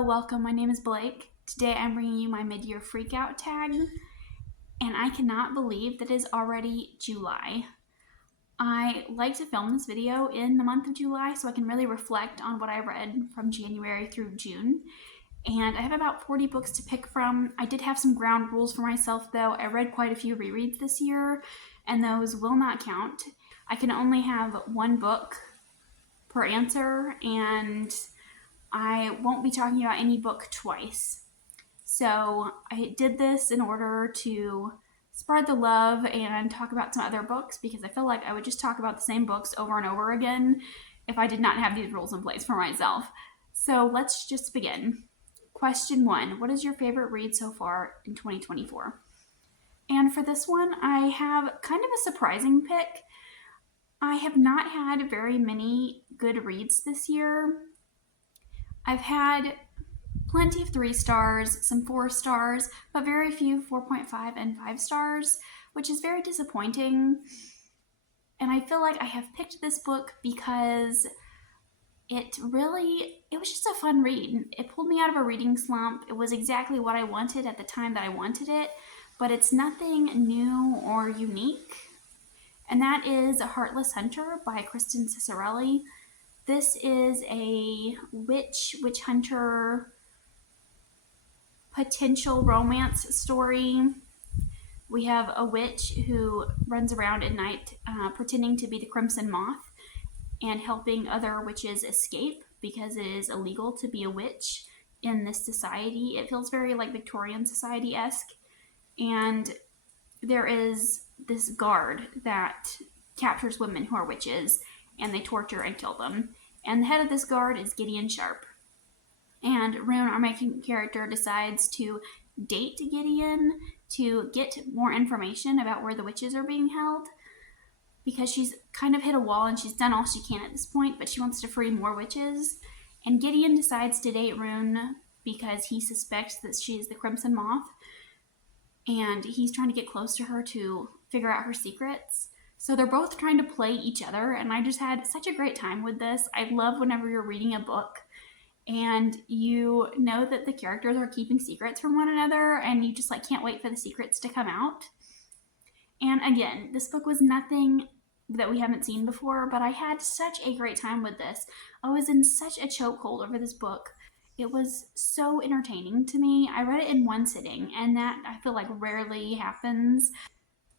Hello, welcome. My name is Blake. Today I'm bringing you my mid-year freakout tag, and I cannot believe that it is already July. I like to film this video in the month of July so I can really reflect on what I read from January through June. And I have about 40 books to pick from. I did have some ground rules for myself though. I read quite a few rereads this year, and those will not count. I can only have one book per answer, and I won't be talking about any book twice. So I did this in order to spread the love and talk about some other books, because I feel like I would just talk about the same books over and over again if I did not have these rules in place for myself. So let's just begin. Question 1. What is your favorite read so far in 2024? And for this one, I have kind of a surprising pick. I have not had very many good reads this year. I've had plenty of 3 stars, some 4 stars, but very few 4.5 and 5 stars, which is very disappointing. And I feel like I have picked this book because it was just a fun read. It pulled me out of a reading slump. It was exactly what I wanted at the time that I wanted it, but it's nothing new or unique. And that is Heartless Hunter by Kristen Cicerelli. This is a witch hunter potential romance story. We have a witch who runs around at night pretending to be the Crimson Moth and helping other witches escape, because it is illegal to be a witch in this society. It feels very like Victorian society-esque. And there is this guard that captures women who are witches, and they torture and kill them. And the head of this guard is Gideon Sharp. And Rune, our main character, decides to date Gideon to get more information about where the witches are being held, because she's kind of hit a wall and she's done all she can at this point, but she wants to free more witches. And Gideon decides to date Rune because he suspects that she is the Crimson Moth, and he's trying to get close to her to figure out her secrets. So they're both trying to play each other, and I just had such a great time with this. I love whenever you're reading a book and you know that the characters are keeping secrets from one another, and you just can't wait for the secrets to come out. And again, this book was nothing that we haven't seen before, but I had such a great time with this. I was in such a chokehold over this book. It was so entertaining to me. I read it in one sitting, and that I feel like rarely happens.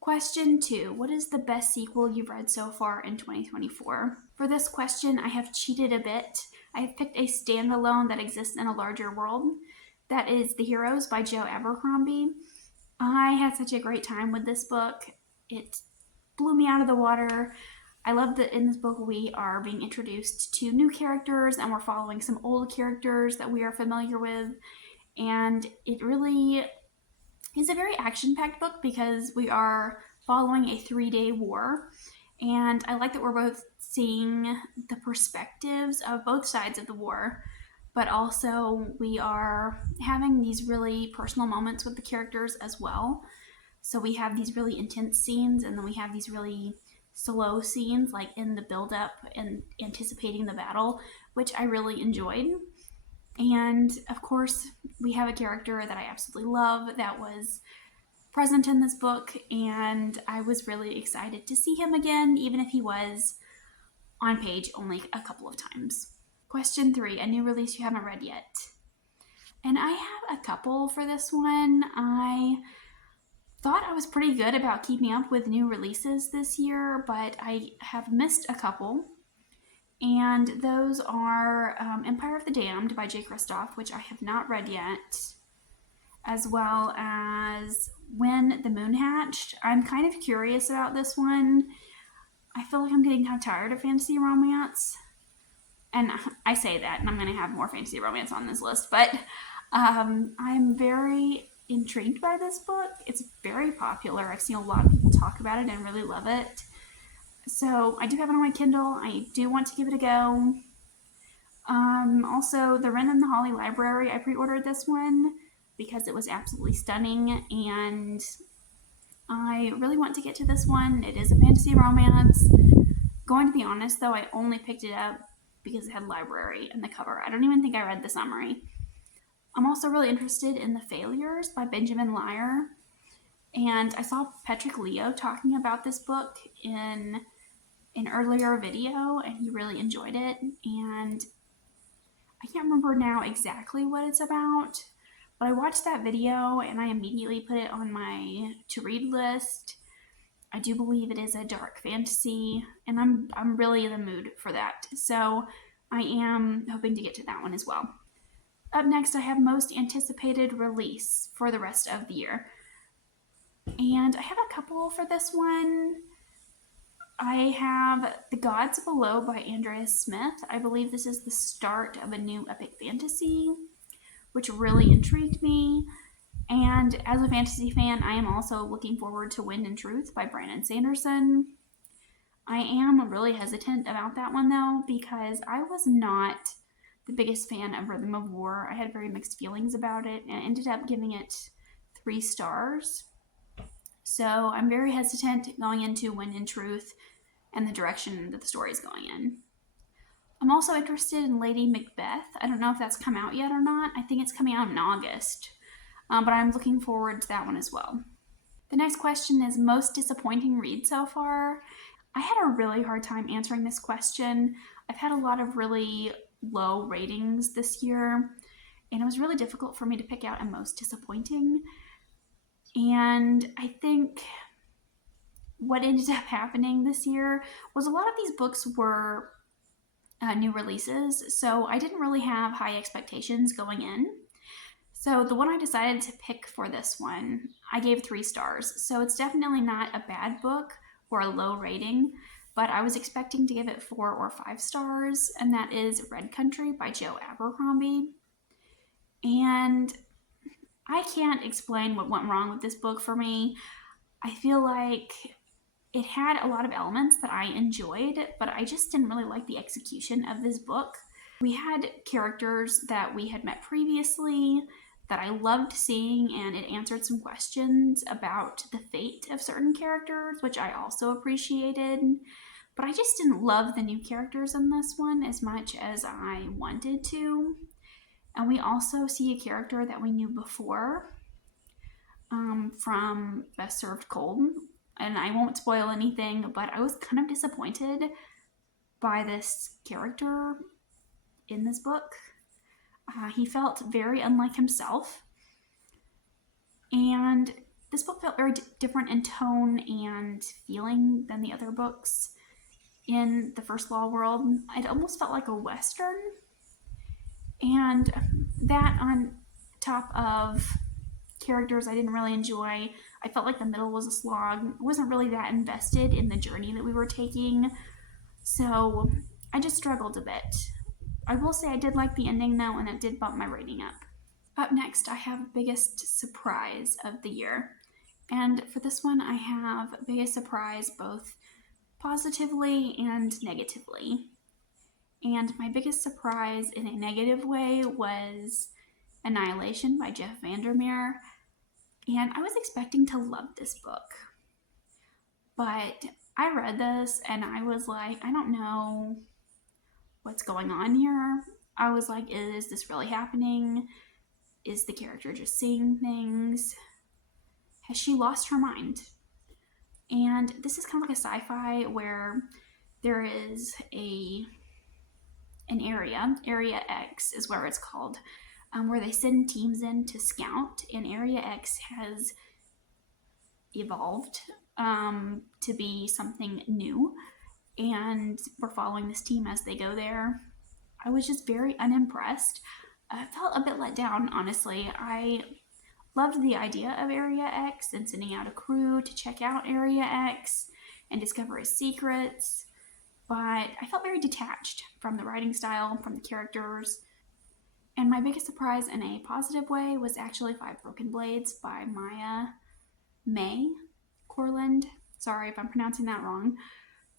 Question 2. What is the best sequel you've read so far in 2024? For this question, I have cheated a bit. I have picked a standalone that exists in a larger world. That is The Heroes by Joe Abercrombie. I had such a great time with this book. It blew me out of the water. I love that in this book we are being introduced to new characters, and we're following some old characters that we are familiar with. And it really is a very action-packed book because we are following a 3-day war. And I like that we're both seeing the perspectives of both sides of the war, but also we are having these really personal moments with the characters as well. So we have these really intense scenes, and then we have these really slow scenes like in the build-up and anticipating the battle, which I really enjoyed. And of course, we have a character that I absolutely love that was present in this book, and I was really excited to see him again, even if he was on page only a couple of times. Question 3, a new release you haven't read yet. And I have a couple for this one. I thought I was pretty good about keeping up with new releases this year, but I have missed a couple. And those are Empire of the Damned by Jay Kristoff, which I have not read yet, as well as When the Moon Hatched. I'm kind of curious about this one. I feel like I'm getting kind of tired of fantasy romance. And I say that, and I'm going to have more fantasy romance on this list, but I'm very intrigued by this book. It's very popular. I've seen a lot of people talk about it and really love it. So I do have it on my Kindle. I do want to give it a go. Also, The Wren and the Holly Library, I pre-ordered this one because it was absolutely stunning, and I really want to get to this one. It is a fantasy romance. Going to be honest, though, I only picked it up because it had library and the cover. I don't even think I read the summary. I'm also really interested in The Failures by Benjamin Lyer. And I saw Patrick Leo talking about this book in an earlier video, and he really enjoyed it. And I can't remember now exactly what it's about, but I watched that video and I immediately put it on my to read list. I do believe it is a dark fantasy, and I'm really in the mood for that. So I am hoping to get to that one as well. Up next, I have most anticipated release for the rest of the year. And I have a couple for this one. I have The Gods Below by Andreas Smith. I believe this is the start of a new epic fantasy, which really intrigued me. And as a fantasy fan, I am also looking forward to Wind and Truth by Brandon Sanderson. I am really hesitant about that one though, because I was not the biggest fan of Rhythm of War. I had very mixed feelings about it and ended up giving it 3 stars. So I'm very hesitant going into Wind and Truth and the direction that the story is going in. I'm also interested in Lady Macbeth. I don't know if that's come out yet or not. I think it's coming out in August, but I'm looking forward to that one as well. The next question is most disappointing read so far. I had a really hard time answering this question. I've had a lot of really low ratings this year, and it was really difficult for me to pick out a most disappointing. And I think what ended up happening this year was a lot of these books were new releases, so I didn't really have high expectations going in. So the one I decided to pick for this one, I gave 3 stars. So it's definitely not a bad book or a low rating, but I was expecting to give it 4 or 5 stars, and that is Red Country by Joe Abercrombie. And I can't explain what went wrong with this book for me. I feel like it had a lot of elements that I enjoyed, but I just didn't really like the execution of this book. We had characters that we had met previously that I loved seeing, and it answered some questions about the fate of certain characters, which I also appreciated. But I just didn't love the new characters in this one as much as I wanted to. And we also see a character that we knew before from Best Served Cold. And I won't spoil anything, but I was kind of disappointed by this character in this book. He felt very unlike himself. And this book felt very different in tone and feeling than the other books in the First Law world. It almost felt like a Western. And that on top of characters I didn't really enjoy, I felt like the middle was a slog. I wasn't really that invested in the journey that we were taking. So I just struggled a bit. I will say I did like the ending though, and it did bump my rating up. Up next, I have biggest surprise of the year. And for this one, I have biggest surprise both positively and negatively. And my biggest surprise in a negative way was Annihilation by Jeff Vandermeer. And I was expecting to love this book. But I read this and I was like, I don't know what's going on here. I was like, is this really happening? Is the character just seeing things? Has she lost her mind? And this is kind of like a sci-fi where there is an area X is where it's called, where they send teams in to scout, and Area X has evolved to be something new, and we're following this team as they go there. I was just very unimpressed. I felt a bit let down, honestly. I loved the idea of Area X and sending out a crew to check out Area X and discover its secrets, but I felt very detached from the writing style, from the characters. And my biggest surprise in a positive way was actually Five Broken Blades by Maya May Corland. Sorry if I'm pronouncing that wrong.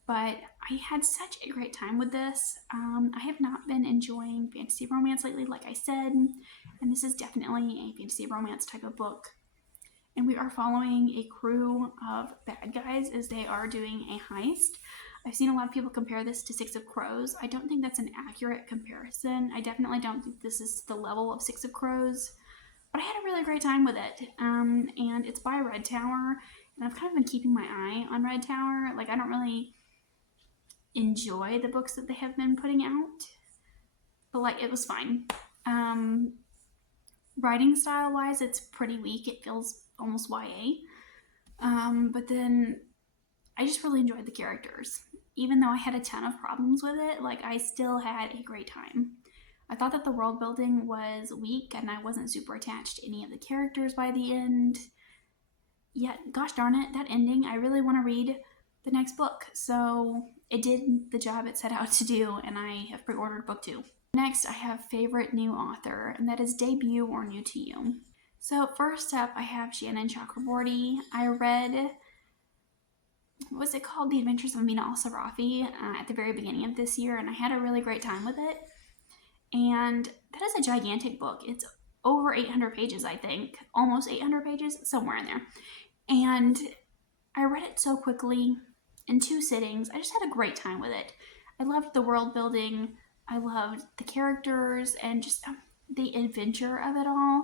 But I had such a great time with this. I have not been enjoying fantasy romance lately, like I said, and this is definitely a fantasy romance type of book. And we are following a crew of bad guys as they are doing a heist. I've seen a lot of people compare this to Six of Crows. I don't think that's an accurate comparison. I definitely don't think this is the level of Six of Crows, but I had a really great time with it. And it's by Red Tower, and I've kind of been keeping my eye on Red Tower. Like, I don't really enjoy the books that they have been putting out, but like, it was fine. Um, Writing style wise, it's pretty weak. It feels almost YA. But then I just really enjoyed the characters. Even though I had a ton of problems with it, like, I still had a great time. I thought that the world building was weak and I wasn't super attached to any of the characters by the end. Yet, gosh darn it, that ending, I really want to read the next book. So it did the job it set out to do, and I have pre ordered book 2. Next, I have favorite new author, and that is debut or new to you. So, first up, I have Shannon Chakraborty. I read, what was it called? The Adventures of Mina Al-Sarafi at the very beginning of this year, and I had a really great time with it. And that is a gigantic book. It's over 800 pages, I think. Almost 800 pages, somewhere in there. And I read it so quickly in 2 sittings. I just had a great time with it. I loved the world building. I loved the characters and just the adventure of it all.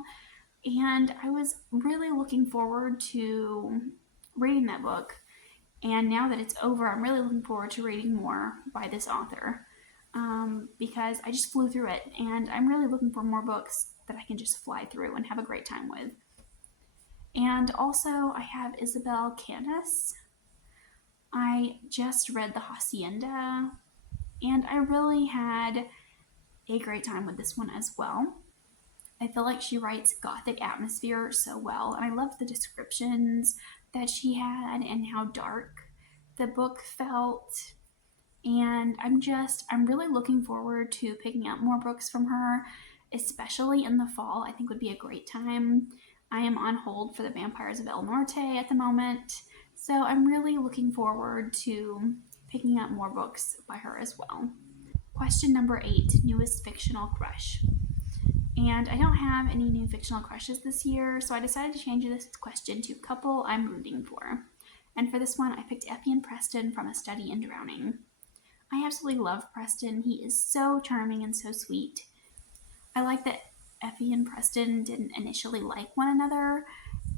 And I was really looking forward to reading that book. And now that it's over, I'm really looking forward to reading more by this author, because I just flew through it. And I'm really looking for more books that I can just fly through and have a great time with. And also, I have Isabel Candace. I just read The Hacienda, and I really had a great time with this one as well. I feel like she writes gothic atmosphere so well, and I love the descriptions that she had and how dark the book felt. And I'm really looking forward to picking up more books from her, especially in the fall. I think would be a great time. I am on hold for The Vampires of El Norte at the moment, so I'm really looking forward to picking up more books by her as well. Question number 8, newest fictional crush. And I don't have any new fictional crushes this year, so I decided to change this question to couple I'm rooting for. And for this one, I picked Effie and Preston from A Study in Drowning. I absolutely love Preston. He is so charming and so sweet. I like that Effie and Preston didn't initially like one another,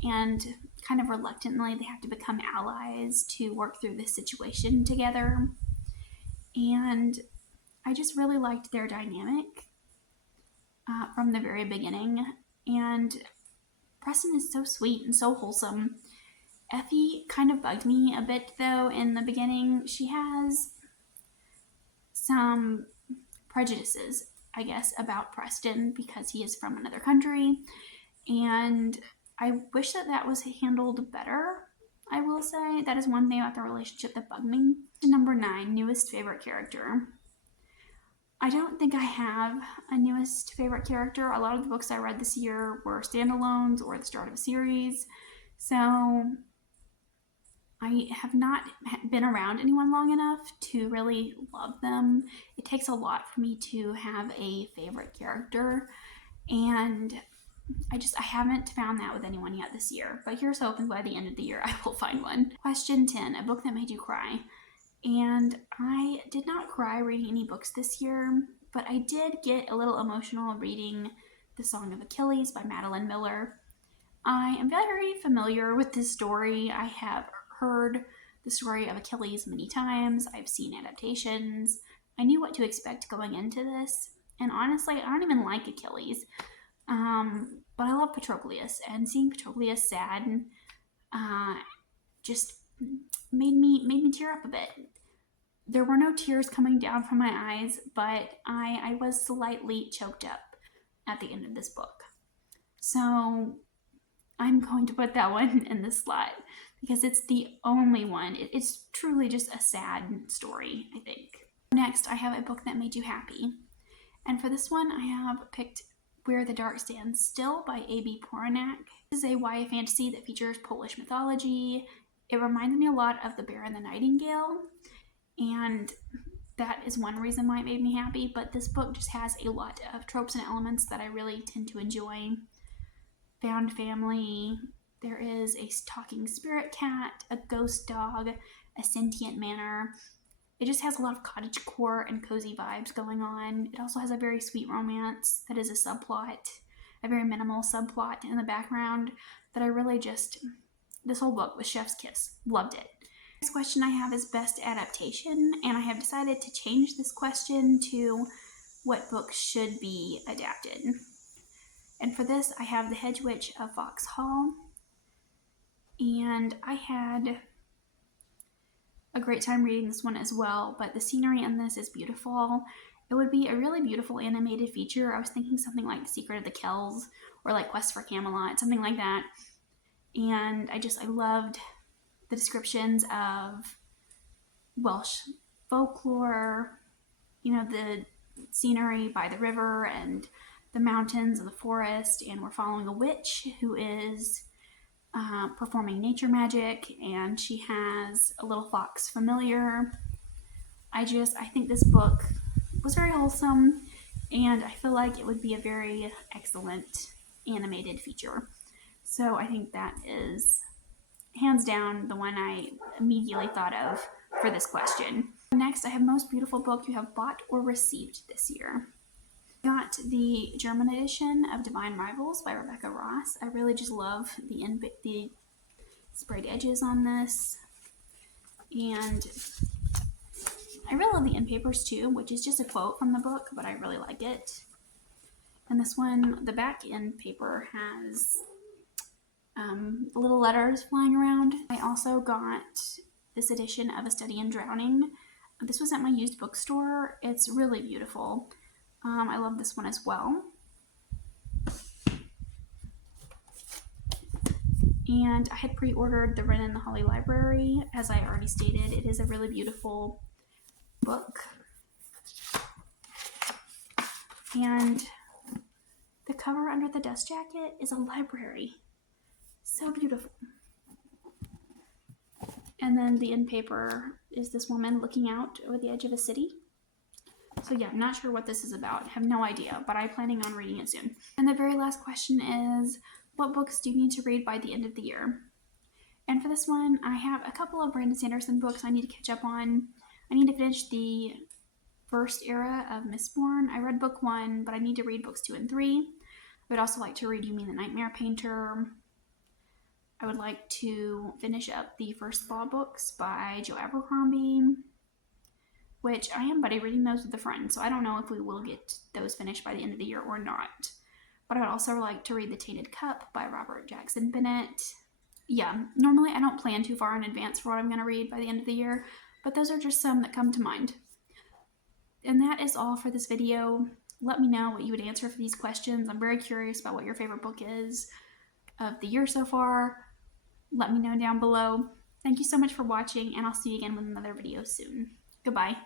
and kind of reluctantly they have to become allies to work through this situation together. And I just really liked their dynamic from the very beginning. And Preston is so sweet and so wholesome. Effie kind of bugged me a bit though in the beginning. She has some prejudices, I guess, about Preston because he is from another country. And I wish that that was handled better. I will say that is one thing about the relationship that bugged me. Number 9, newest favorite character. I don't think I have a newest favorite character. A lot of the books I read this year were standalones or the start of a series. So I have not been around anyone long enough to really love them. It takes a lot for me to have a favorite character, and I haven't found that with anyone yet this year. But here's hoping by the end of the year I will find one. Question 10, a book that made you cry. And I did not cry reading any books this year, but I did get a little emotional reading The Song of Achilles by Madeline Miller. I am very familiar with this story. I have heard the story of Achilles many times. I've seen adaptations. I knew what to expect going into this. And honestly, I don't even like Achilles. But I love Patroclus, and seeing Patroclus sad just made me tear up a bit. There were no tears coming down from my eyes, but I was slightly choked up at the end of this book. So I'm going to put that one in the slot because it's the only one. It's truly just a sad story, I think. Next, I have a book that made you happy. And for this one, I have picked Where the Dark Stands Still by A.B. Poranek. This is a YA fantasy that features Polish mythology. It reminded me a lot of The Bear and the Nightingale, and that is one reason why it made me happy, but this book just has a lot of tropes and elements that I really tend to enjoy. Found family, there is a talking spirit cat, a ghost dog, a sentient manor. It just has a lot of cottagecore and cozy vibes going on. It also has a very sweet romance that is a subplot, a very minimal subplot in the background that I really just, this whole book was chef's kiss. Loved it. Next question I have is best adaptation, and I have decided to change this question to what book should be adapted. And for this, I have The Hedge Witch of Vauxhall, and I had a great time reading this one as well, but the scenery in this is beautiful. It would be a really beautiful animated feature. I was thinking something like The Secret of the Kells or like Quest for Camelot, something like that. And I loved the descriptions of Welsh folklore, you know, the scenery by the river and the mountains and the forest, and we're following a witch who is performing nature magic, and she has a little fox familiar. I think this book was very wholesome, and I feel like it would be a very excellent animated feature. So I think that is hands down the one I immediately thought of for this question. Next, I have most beautiful book you have bought or received this year. I got the German edition of Divine Rivals by Rebecca Ross. I really just love the sprayed edges on this, and I really love the end papers too, which is just a quote from the book, but I really like it. And this one, the back end paper has little letters flying around. I also got this edition of A Study in Drowning. This was at my used bookstore. It's really beautiful. I love this one as well. And I had pre-ordered The Wren and the Holly Library. As I already stated, it is a really beautiful book. And the cover under the dust jacket is a library. So beautiful. And then the end paper is this woman looking out over the edge of a city. So yeah, I'm not sure what this is about. I have no idea, but I'm planning on reading it soon. And the very last question is, what books do you need to read by the end of the year? And for this one, I have a couple of Brandon Sanderson books I need to catch up on. I need to finish the first era of Mistborn. I read book 1, but I need to read books 2 and 3. I would also like to read You Mean the Nightmare Painter. I would like to finish up the first Law books by Joe Abercrombie, which I am buddy reading those with a friend, so I don't know if we will get those finished by the end of the year or not. But I would also like to read The Tainted Cup by Robert Jackson Bennett. Yeah, normally I don't plan too far in advance for what I'm going to read by the end of the year, but those are just some that come to mind. And that is all for this video. Let me know what you would answer for these questions. I'm very curious about what your favorite book is of the year so far. Let me know down below. Thank you so much for watching, and I'll see you again with another video soon. Goodbye.